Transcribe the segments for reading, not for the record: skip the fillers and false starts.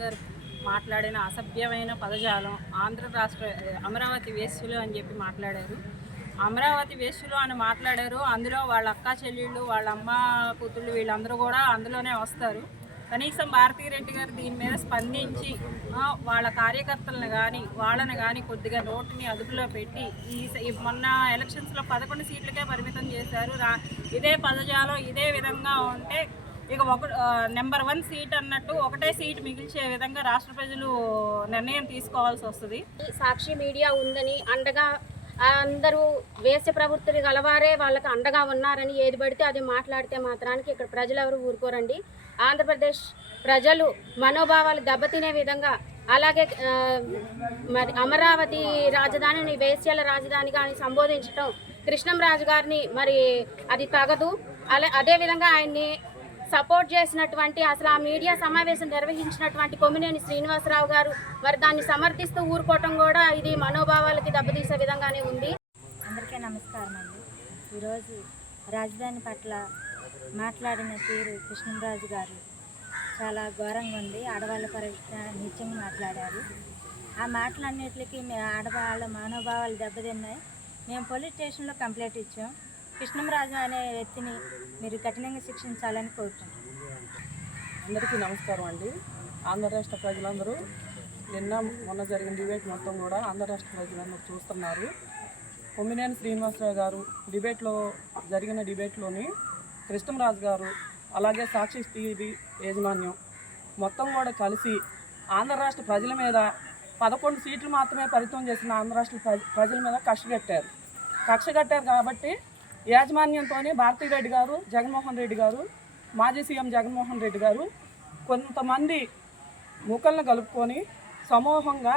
గారు మాట్లాడిన అసభ్యమైన పదజాలం ఆంధ్ర రాష్ట్ర అమరావతి వేశ్యలు అని చెప్పి మాట్లాడారు. అమరావతి వేశ్యలు అని మాట్లాడారు. అందులో వాళ్ళ అక్క చెల్లెళ్ళు, వాళ్ళ అమ్మ కూతుళ్ళు వీళ్ళందరూ కూడా అందులోనే వస్తారు. కనీసం భారతీరెడ్డి గారు దీని మీద స్పందించి వాళ్ళ కార్యకర్తలను వాళ్ళని కానీ కొద్దిగా నోటిని అదుపులో పెట్టి మొన్న ఎలక్షన్స్లో 11 సీట్లకే పరిమితం చేశారు. ఇదే పదజాలం ఇదే విధంగా ఉంటే ఇక నెంబర్ 1 సీట్ అన్నట్టు ఒకటే సీట్ మిగిల్చే విధంగా రాష్ట్ర ప్రజలు నిర్ణయం తీసుకోవాల్సి వస్తుంది. సాక్షి మీడియా ఉందని అండగా అందరూ వేశ్య ప్రవృత్తులు గలవారే వాళ్ళకి అండగా ఉన్నారని ఏది పడితే అది మాట్లాడితే మాత్రానికి ఇక్కడ ప్రజలు ఎవరు ఊరుకోరండి. ఆంధ్రప్రదేశ్ ప్రజలు మనోభావాలు దెబ్బతినే విధంగా అలాగే మరి అమరావతి రాజధానిని వేశ్యల రాజధానిగా సంబోధించడం కృష్ణంరాజు గారిని మరి అది తగదు. అదేవిధంగా ఆయన్ని సపోర్ట్ చేసినటువంటి అసలు ఆ మీడియా సమావేశం నిర్వహించినటువంటి కొమ్మినేని శ్రీనివాసరావు గారు మరి దాన్ని సమర్థిస్తూ ఊరుకోవటం కూడా ఇది మనోభావాలకి దెబ్బతీసే విధంగానే ఉంది. అందరికీ నమస్కారం అండి. ఈరోజు రాజధాని పట్ల మాట్లాడిన తీరు కృష్ణంరాజు గారు చాలా ఘోరంగా ఉంది. ఆడవాళ్ళ పరంగా నిత్యంగా మాట్లాడారు. ఆ మాటలన్నిటికీ ఆడవాళ్ళ మనోభావాలు దెబ్బతిన్నాయి. మేము పోలీస్ స్టేషన్లో కంప్లైంట్ ఇచ్చాం. కృష్ణంరాజు అనే వ్యక్తిని మీరు కఠినంగా శిక్షించాలని కోరుకుంటున్నాం. అందరికీ నమస్కారం అండి. ఆంధ్ర రాష్ట్ర ప్రజలందరూ మొన్న జరిగిన డిబేట్ మొత్తం కూడా ఆంధ్ర రాష్ట్ర ప్రజలందరూ చూస్తున్నారు. కొమ్మినేని శ్రీనివాసరావు గారు జరిగిన డిబేట్లోని కృష్ణంరాజు గారు అలాగే సాక్షి టీవీ యాజమాన్యం మొత్తం కూడా కలిసి ఆంధ్ర రాష్ట్ర ప్రజల మీద 11 సీట్లు మాత్రమే పరిమితం చేసిన ఆంధ్ర రాష్ట్ర ప్రజల మీద కక్ష కట్టారు కాబట్టి యాజమాన్యంతో భారతీరెడ్డి గారు, జగన్మోహన్ రెడ్డి గారు, మాజీ సీఎం జగన్మోహన్ రెడ్డి గారు కొంతమంది ముఖలను కలుపుకొని సమూహంగా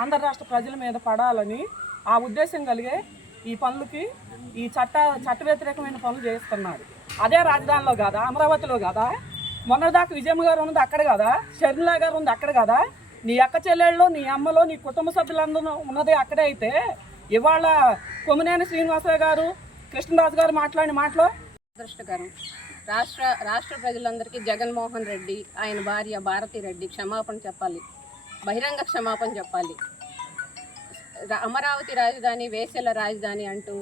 ఆంధ్ర రాష్ట్ర ప్రజల మీద పడాలని ఆ ఉద్దేశం కలిగే ఈ పనులకి ఈ చట్ట వ్యతిరేకమైన పనులు చేస్తున్నారు. అదే రాజధానిలో కాదా, అమరావతిలో కాదా? మొన్నదాకా విజయమ్మ గారు ఉన్నది అక్కడ కాదా? షర్మిలా గారు ఉంది అక్కడ కాదా? నీ అక్క చెల్లెళ్ళు, నీ అమ్మలో, నీ కుటుంబ సభ్యులందరూ ఉన్నది అక్కడే అయితే ఇవాళ కొమ్మినేని శ్రీనివాసరావు గారు, కృష్ణరాజు గారు మాట్లాడిన మాటలో అదృష్టకరం. రాష్ట్ర ప్రజలందరికీ జగన్మోహన్ రెడ్డి, ఆయన భార్య భారతీరెడ్డి క్షమాపణ చెప్పాలి, బహిరంగ క్షమాపణ చెప్పాలి. అమరావతి రాజధాని వేశ్యల రాజధాని అంటూ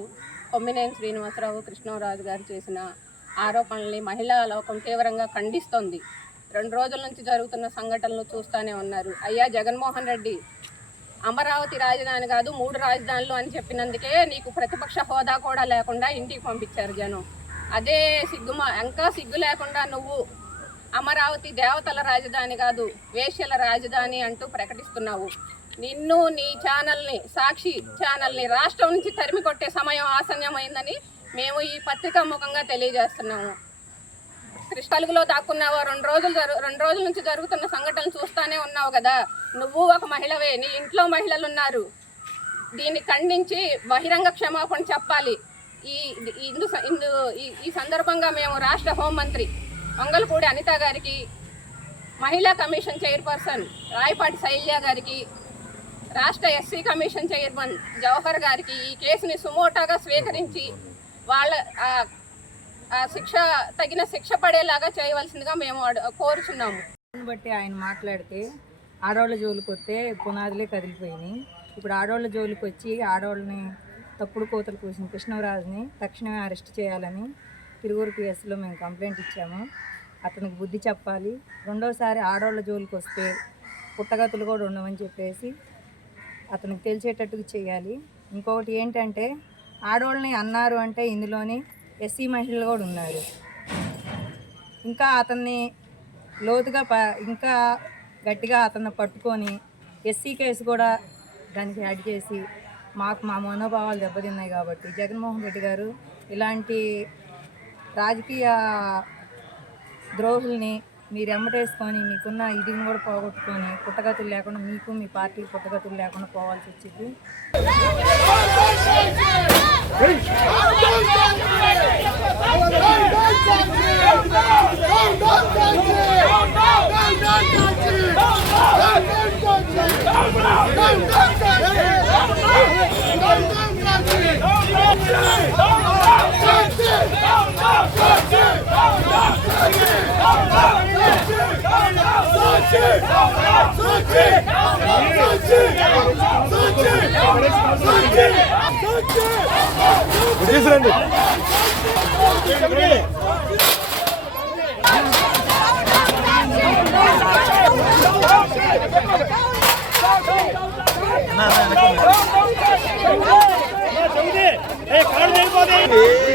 కొమ్మినేని శ్రీనివాసరావు, కృష్ణరాజు గారు చేసిన ఆరోపణల్ని మహిళా లోకం తీవ్రంగా ఖండిస్తోంది. 2 రోజుల నుంచి జరుగుతున్న సంఘటనలు చూస్తూనే ఉన్నారు. అయ్యా జగన్మోహన్ రెడ్డి, అమరావతి రాజధాని కాదు 3 రాజధానులు అని చెప్పినందుకే నీకు ప్రతిపక్ష హోదా కూడా లేకుండా ఇంటికి పంపించారు జనం. అదే ఇంకా సిగ్గు లేకుండా నువ్వు అమరావతి దేవతల రాజధాని కాదు వేశ్యల రాజధాని అంటూ ప్రకటిస్తున్నావు. నిన్ను, నీ ఛానల్ని, సాక్షి ఛానల్ని రాష్ట్రం నుంచి తరిమి కొట్టే సమయం ఆసన్నమైందని మేము ఈ పత్రికా ముఖంగా తెలియజేస్తున్నాము. కృష్ణలుగులో దాక్కున్నావా? 2 రోజుల నుంచి జరుగుతున్న సంఘటనలు చూస్తూనే ఉన్నావు కదా. నువ్వు ఒక మహిళవే, నీ ఇంట్లో మహిళలు ఉన్నారు. దీన్ని ఖండించి బహిరంగ క్షమాపణ చెప్పాలి. ఈ సందర్భంగా మేము రాష్ట్ర హోంమంత్రి వంగలపూడి అనిత గారికి, మహిళా కమిషన్ చైర్పర్సన్ రాయపాటి శైల్య గారికి, రాష్ట్ర ఎస్సీ కమిషన్ చైర్మన్ జవహర్ గారికి ఈ కేసుని సుమోటాగా స్వీకరించి వాళ్ళ తగిన శిక్ష పడేలాగా చేయవలసిందిగా మేము కోరుచున్నాము. బట్టి ఆయన మాట్లాడితే ఆడవాళ్ళ జోలికి వస్తే పునాదులే కదిలిపోయినాయి. ఇప్పుడు ఆడవాళ్ళ జోలికి వచ్చి ఆడవాళ్ళని తప్పుడు కోతలు కూసిన కృష్ణరాజుని తక్షణమే అరెస్ట్ చేయాలని తిరువూరు పిఎస్లో మేము కంప్లైంట్ ఇచ్చాము. అతనికి బుద్ధి చెప్పాలి. రెండోసారి ఆడవాళ్ళ జోలికి వస్తే పుట్టగతులు కూడా ఉండవని చెప్పేసి అతనికి తెలిసేటట్టుగా చేయాలి. ఇంకొకటి ఏంటంటే ఆడవాళ్ళని అన్నారు అంటే ఇందులోని ఎస్సీ మహిళలు కూడా ఉన్నారు. ఇంకా అతన్ని లోతుగా ఇంకా గట్టిగా అతన్ని పట్టుకొని ఎస్సీ కేసు కూడా దానికి యాడ్ చేసి మా మనోభావాలు దెబ్బతిన్నాయి కాబట్టి జగన్మోహన్ రెడ్డి గారు ఇలాంటి రాజకీయ ద్రోహుల్ని మీరు ఎమ్మటేసుకొని మీకున్న ఇదిని కూడా పోగొట్టుకొని పుట్టగతులు లేకుండా మీకు మీ పార్టీకి పుట్టగతులు లేకుండా పోవాల్సి వచ్చింది. Don't తీసురండి. కాళ్ళు